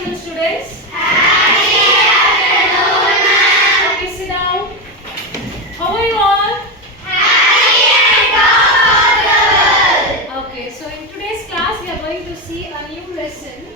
afternoon, students. Happy afternoon, ma'am. Okay, sit down. How are you all? Happy and comfortable. Okay, so in today's class, we are going to see a new lesson,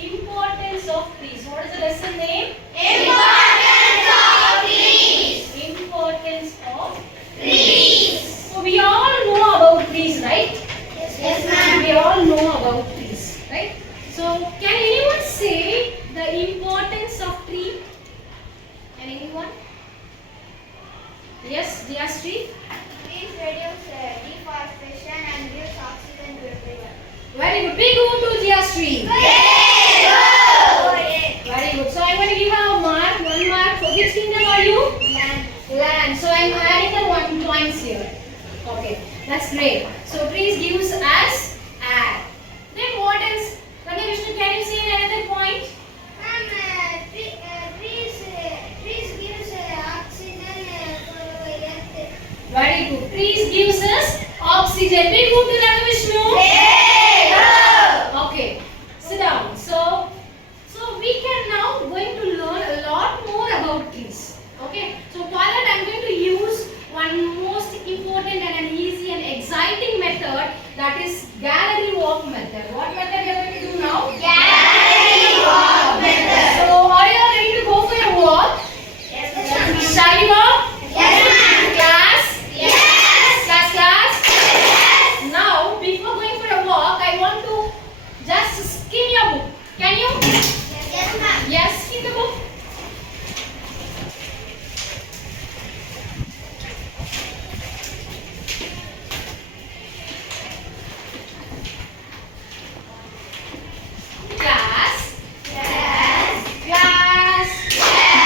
Importance of Trees. What is the lesson name? Importance of trees. Importance of trees. So we all know about trees, right? Yes, ma'am. We all know about trees, right? So can anyone say the importance of tree? Can anyone? Yes, Jayashree? Trees reduce deforestation and gives oxygen to everyone. Very good. Big who to Jayashree. Very good. So I'm going to give her a mark. 1 mark. For which kingdom are you? Land. Land. So I'm adding the 1 points here. Okay, that's great. So trees gives us air. Then what else? Ravi Vishnu, can you say another point? Ma'am, trees gives oxygen for earth. Very good. Trees gives us oxygen. Big who to Ravi Vishnu. Okay, sit down. So we can now going to learn a lot more about trees. Okay, so for that I'm going to use one most important and an easy and exciting method, that is gallery walk method. What method we are going to do now? Gallery walk method. So are you all ready to go for your walk? Yes, ma'am. Shall we go? Yes, ma'am. Class? Yes. Class? Yes. Now, before going for a walk, I want to just skim your book. Can you? Yes, ma'am. Yes, skim the book. Class? Yes. Class? Yes.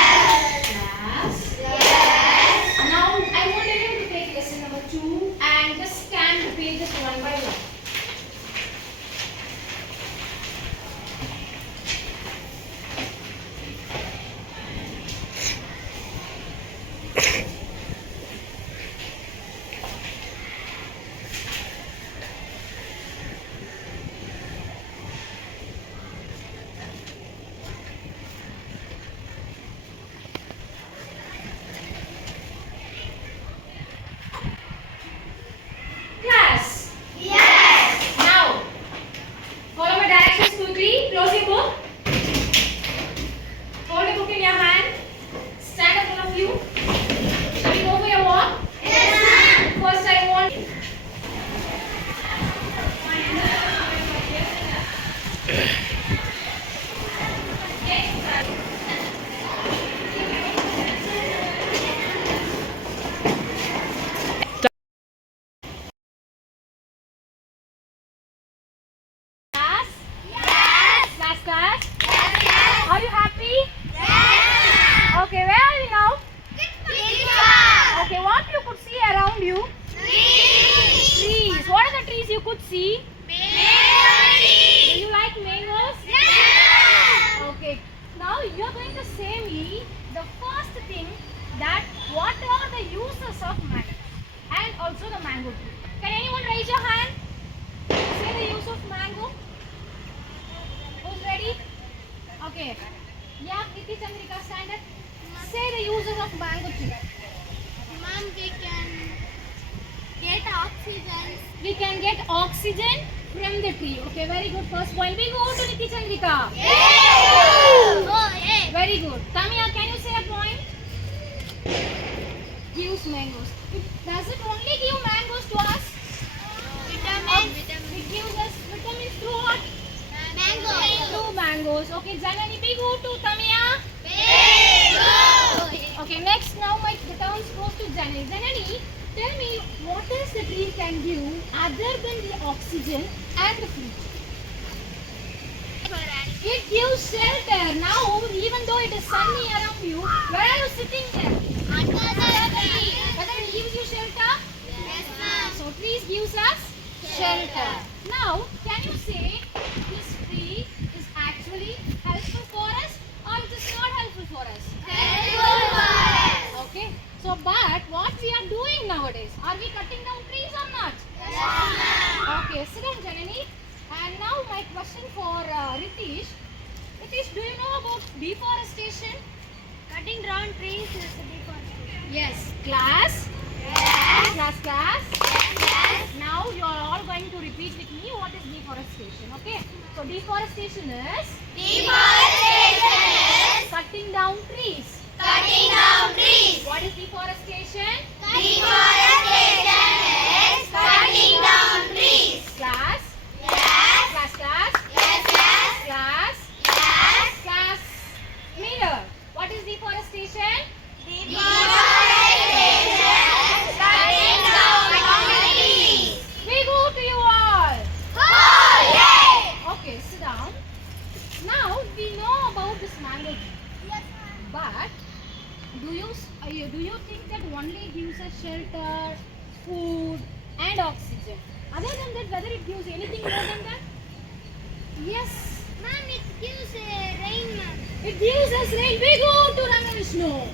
Class? Yes. Now, I want everyone to take lesson number 2 and just scan the pages one by one. Class? Yes. Now, follow my directions quickly. Close your book. Hold the book in your hand. Stand up, all of you. Shall we go for your walk? Yes, ma'am. First, I want. Class? Yes. Class? Yes, yes. Are you happy? Yes. Okay, where are you now? Pizza. Okay, what you could see around you? Trees. Trees. What are the trees you could see? Do Melody. you like mangoes? Yes. Okay. Now you are going to say me the first thing, that what are the uses of mango and also the mango tree. Can anyone raise your hand? Say the use of mango. Who's ready? Okay. Yeah, Kriti Chandrika, stand up. Say the uses of mango tree. Ma'am, we can get oxygen. We can get oxygen from the tree. Okay, very good. First point. We go to Niti Chandrika. Oh, yeah. Very good. Tamiya, can you say a point? Gives mangoes. Does it only give mangoes to us? Vitamins. It gives us vitamins through what? Mango. Through mangoes. Okay, Janani, big who to Tamiya. Mango. Okay, next now the turn goes to Janani. Janani, tell me what else the tree can give other than the oxygen and the fruit? It gives shelter. Now, even though it is sunny around you, where are you sitting there? Whether it gives you shelter? Yes, ma'am. So trees gives us shelter. Now, can you say this tree is actually helpful for us or it is not helpful for us? Helpful for us. Okay. So, but what we are doing nowadays? Are we cutting down trees or not? Yes, ma'am. Okay. Sit down, Janani. And now my question for Ritish Nitish, do you know about deforestation? Cutting down trees is deforestation. Yes. Class? Yes. Class? Yes. Now you are all going to repeat with me what is deforestation. Okay? So deforestation is Deforestation is cutting down trees. cutting down trees. What is deforestation? Deforestation is cutting down trees. Class? Yes. Class? Yes. Yes. Class? Yes. Class? Mirror. What is deforestation? Deforestation is cutting down trees. We go to you all. Oh, Okay, sit down. Now we know about this mango tree. yes. But do you think that only gives us shelter, food, and oxygen? Other than that, whether it gives anything more than that? Yes, Ma'am, it gives rain, ma'am. it gives us rain. We go to Rama Vishnu. Oh,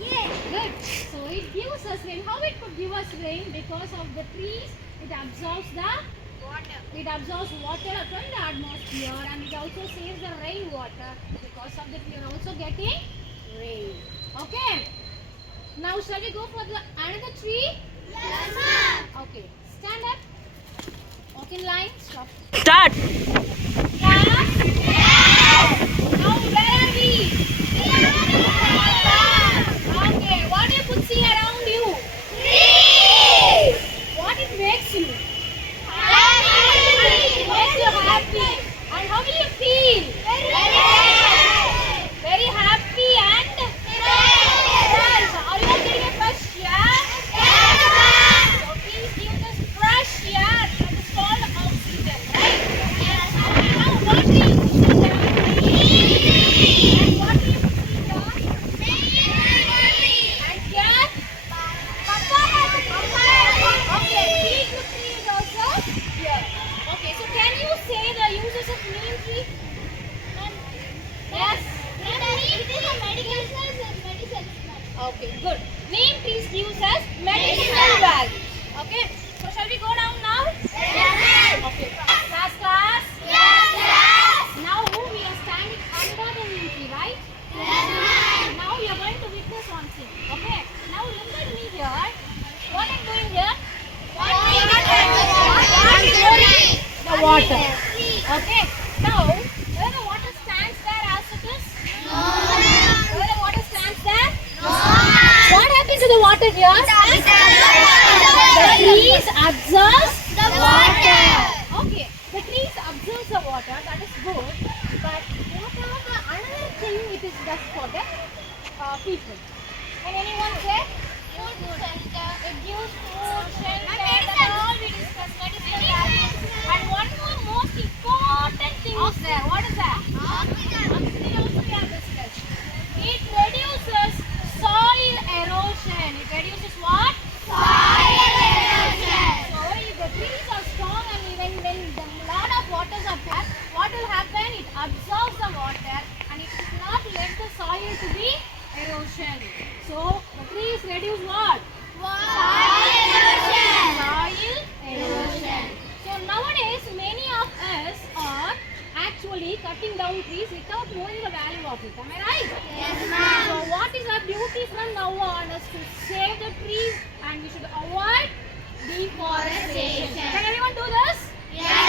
yes. Good. So it gives us rain. How it could give us rain? Because of the trees, it absorbs water from the atmosphere, and it also saves the rainwater. Because of that, we are also getting rain. Okay. Now shall we go for the another tree? Yes, ma'am. Okay. Stand up. Walk in line. Stop. Start. Class. Now where are we? Okay. What do you could see around you? What it makes you? It makes you happy. And how will you feel? Very happy and fresh. Are you getting a fresh air? So please give us fresh air. That is called oxygen, right? Now what do you see there? And what do you see here? And here? Okay, tree is also here. Okay, so can you say the uses of neem tree? Yes. Okay, good. Neem trees gives us medicinal value. Okay, so shall we go down now? Okay. Class. Now we are standing under the neem tree, right? Now we are going to witness one thing. Okay. Now look at me here. What I'm doing here? I'm pouring the water. Okay. Now, whether the water stands there as it is? Whether the water stands there? What happens to the water here? The trees absorb the water. Okay, the trees absorb the water, that is good. But what are the another thing it is best for the people? Can anyone say? It gives food, shelter, that all we discussed, medicinal value. And one more most important thing is there. What is that? Oxygen also we have discussed. It reduces soil erosion. It reduces what? Soil erosion. So if the trees are strong and when the lot of waters are there, what will happen? It absorbs the water and it will not let the soil to be erosion. So the trees reduce what? Soil erosion. Soil erosion. So nowadays many of us are actually cutting down trees without knowing the value of it. Am I right? Yes, ma'am. So what is our duty from now on is to save the trees and we should avoid deforestation. Deforestation. Can everyone do this? Yes,